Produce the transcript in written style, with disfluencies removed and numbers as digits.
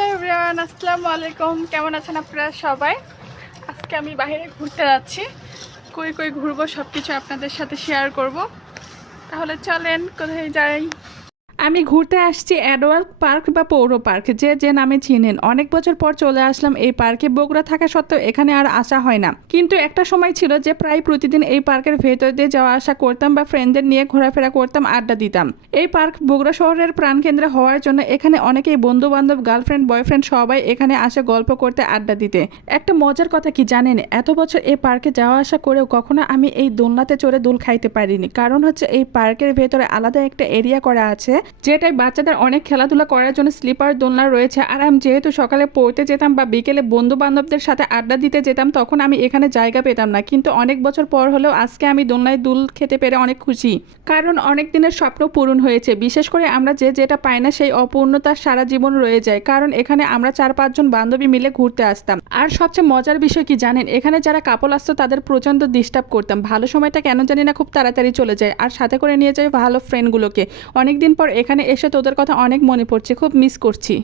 Hello everyone, আসসালামু আলাইকুম। কেমন আছেন আপনারা সবাই? আজকে আমি বাইরে ঘুরতে যাচ্ছি। কই কই ঘুরবো সব কিছু আপনাদের সাথে শেয়ার করব। তাহলে চলেন কোথায় যাই। আমি ঘুরতে আসছি অ্যাডওয়ার্ক পার্ক বা পৌর পার্ক, যে যে নামে চিনেন। অনেক বছর পর চলে আসলাম এই পার্কে। বগুড়া থাকা সত্ত্বেও এখানে আর আসা হয় না, কিন্তু একটা সময় ছিল যে প্রায় প্রতিদিন এই পার্কের ভেতর দিয়ে যাওয়া আসা করতাম বা ফ্রেন্ডদের নিয়ে ঘোরাফেরা করতাম, আড্ডা দিতাম। এই পার্ক বগুড়া শহরের প্রাণকেন্দ্রে হওয়ার জন্য এখানে অনেকেই বন্ধু বান্ধব, গার্লফ্রেন্ড, বয়ফ্রেন্ড সবাই এখানে আসে গল্প করতে, আড্ডা দিতে। একটা মজার কথা কি জানেন, এত বছর এই পার্কে যাওয়া আসা করেও কখনো আমি এই দোলনাতে চড়ে দোল খাইতে পারিনি। কারণ হচ্ছে এই পার্কের ভেতরে আলাদা একটা এরিয়া করা আছে, যেটাই বাচ্চাদের অনেক খেলাধুলা করার জন্য স্লিপার দোলনা রয়েছে। আর আমি যেহেতু সকালে পড়তে যেতাম বা বিকেলে বন্ধু বান্ধবদের সাথে আড্ডা দিতে যেতাম, তখন আমি এখানে জায়গা পেতাম না। কিন্তু অনেক বছর পর হলেও আজকে আমি দোলনায় দুল খেতে পেরে অনেক খুশি, কারণ অনেক দিনের স্বপ্ন পূরণ হয়েছে। বিশেষ করে আমরা যে যেটা পাই না সেই অপূর্ণতা সারা জীবন রয়ে যায়, কারণ এখানে আমরা 4-5 জন বান্ধবী মিলে ঘুরতে আসতাম। আর সবচেয়ে মজার বিষয় কি জানেন, এখানে যারা কাপল আসতো তাদের প্রচন্ড ডিস্টার্ব করতাম। ভালো সময়টা কেন জানি না খুব তাড়াতাড়ি চলে যায়, আর সাথে করে নিয়ে যায় ভালো ফ্রেন্ডগুলোকে। অনেকদিন পর এখানে এসে তোদের কথা অনেক মনে পড়ছে, খুব মিস করছি।